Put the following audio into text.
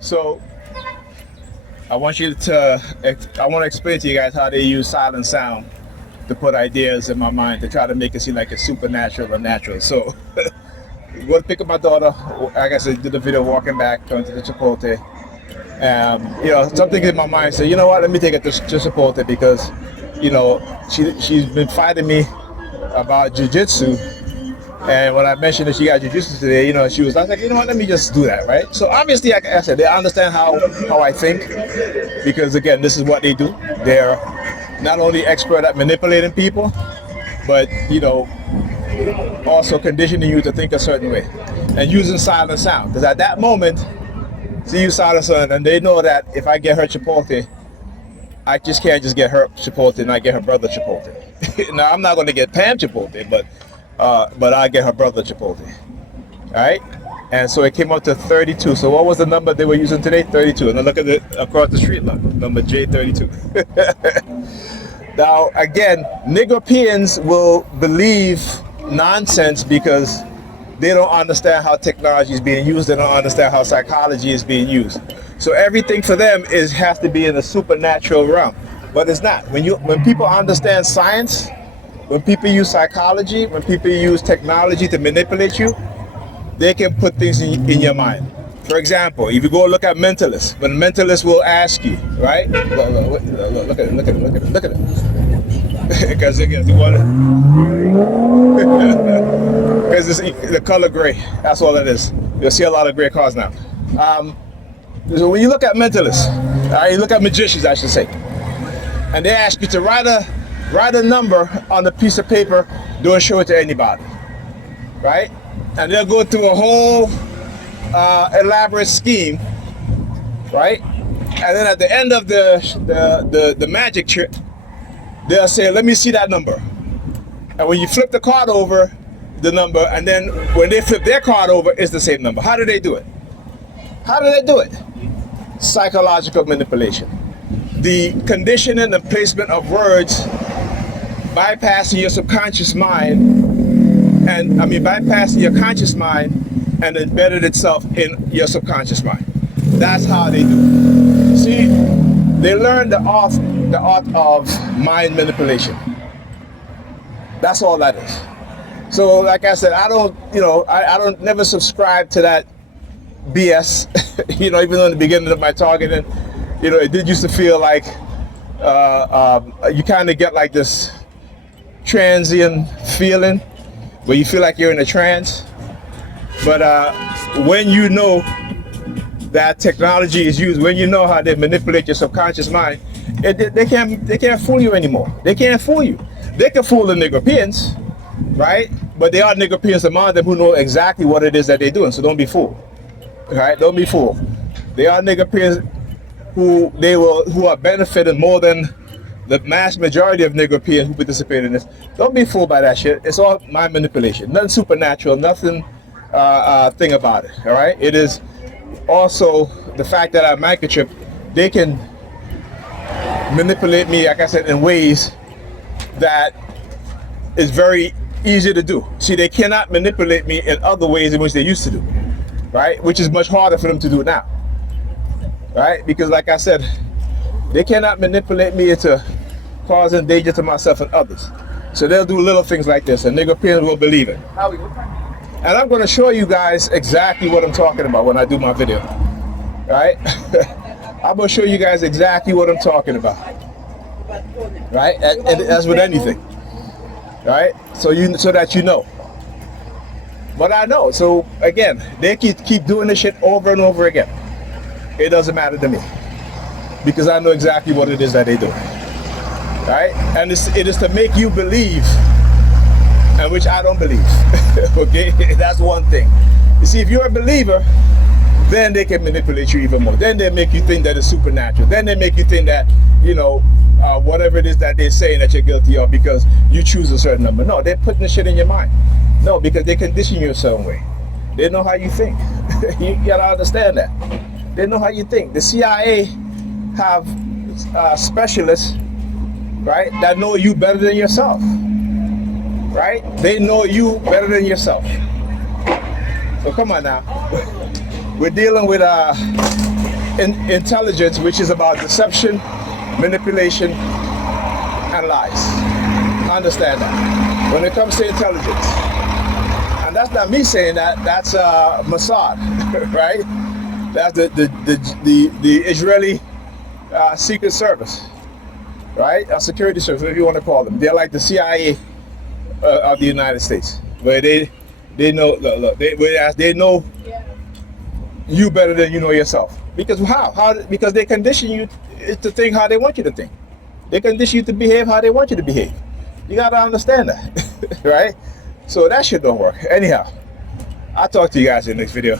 So I want to explain to you guys how they use silent sound to put ideas in my mind to try to make it seem like it's supernatural or natural. So go to pick up my daughter. Like I said, did the video walking back, going to the Chipotle. Something in my mind said, you know what, let me take it to Chipotle because, she's been fighting me about jujitsu. And when I mentioned that she got jujitsu today, she was like, you know what, let me just do that, right? So obviously, like I said, they understand how I think because, again, this is what they do. They're not only expert at manipulating people, but, also conditioning you to think a certain way and using silent sound. Because at that moment, see you silent sound, and they know that if I get her Chipotle, I just can't just get her Chipotle and I get her brother Chipotle. Now, I'm not going to get Pam Chipotle, but I get her brother Chipotle. All right? And so it came up to 32. So what was the number they were using today? 32. And then look at it across the street, look, number J32. Now, again, Nigerians will believe nonsense because they don't understand how technology is being used. They don't understand how psychology is being used. So everything for them has to be in the supernatural realm, but it's not. When people understand science, when people use psychology, when people use technology to manipulate you, they can put things in your mind. For example, if you go look at mentalists, when mentalists will ask you, right? Look at it. Because again, because it's the color gray. That's all it is. You'll see a lot of gray cars now. So when you look at mentalists, you look at magicians, I should say, and they ask you to write a number on a piece of paper, don't show it to anybody, right? And they'll go through a whole elaborate scheme, right? And then at the end of the magic trick, they'll say, let me see that number. And when you flip the card over, the number, and then when they flip their card over, it's the same number. How do they do it? How do they do it? Psychological manipulation. The conditioning and placement of words bypassing your subconscious mind, bypassing your conscious mind and embedded itself in your subconscious mind. That's how they do it. See, they learn the art of mind manipulation. That's all that is. So, like I said, I don't never subscribe to that BS. Even though in the beginning of my targeting, it did used to feel like you kind of get like this transient feeling where you feel like you're in a trance. But when you know that technology is used, when you know how they manipulate your subconscious mind, they can't fool you anymore. They can't fool you. They can fool the Nigerians, right? But there are Nigerians among them who know exactly what it is that they're doing. So don't be fooled, right? Don't be fooled. There are Nigerians who are benefiting more than the mass majority of Nigerians who participate in this. Don't be fooled by that shit. It's all mind manipulation. Nothing supernatural. Nothing thing about it. All right. It is also the fact that at microchip, they can manipulate me, like I said, in ways that is very easy to do. See, they cannot manipulate me in other ways in which they used to do, right? Which is much harder for them to do now, right? Because like I said, they cannot manipulate me into causing danger to myself and others. So they'll do little things like this, and Nigerians will believe it. And I'm going to show you guys exactly what I'm talking about when I do my video, right? I'm going to show you guys exactly what I'm talking about, right? And as with anything, right? So that you know. But I know. So again, they keep doing this shit over and over again. It doesn't matter to me because I know exactly what it is that they do, right? And it is to make you believe, and which I don't believe. Okay, that's one thing. You see, if you're a believer, then they can manipulate you even more. Then they make you think that it's supernatural. Then they make you think that, whatever it is that they're saying that you're guilty of because you choose a certain number. No, they're putting the shit in your mind. No, because they condition you a certain way. They know how you think. You gotta understand that. They know how you think. The CIA have specialists, right, that know you better than yourself. Right? They know you better than yourself. So come on now. We're dealing with intelligence, which is about deception, manipulation, and lies. Understand that. When it comes to intelligence, and that's not me saying that. That's Mossad, right? That's the Israeli Secret Service, right? A security service, whatever you want to call them. They're like the CIA of the United States, where they know they know you better than you know yourself. Because how? Because they condition you to think how they want you to think. They condition you to behave how they want you to behave. You gotta understand that, right? So that shit don't work. Anyhow, I'll talk to you guys in the next video.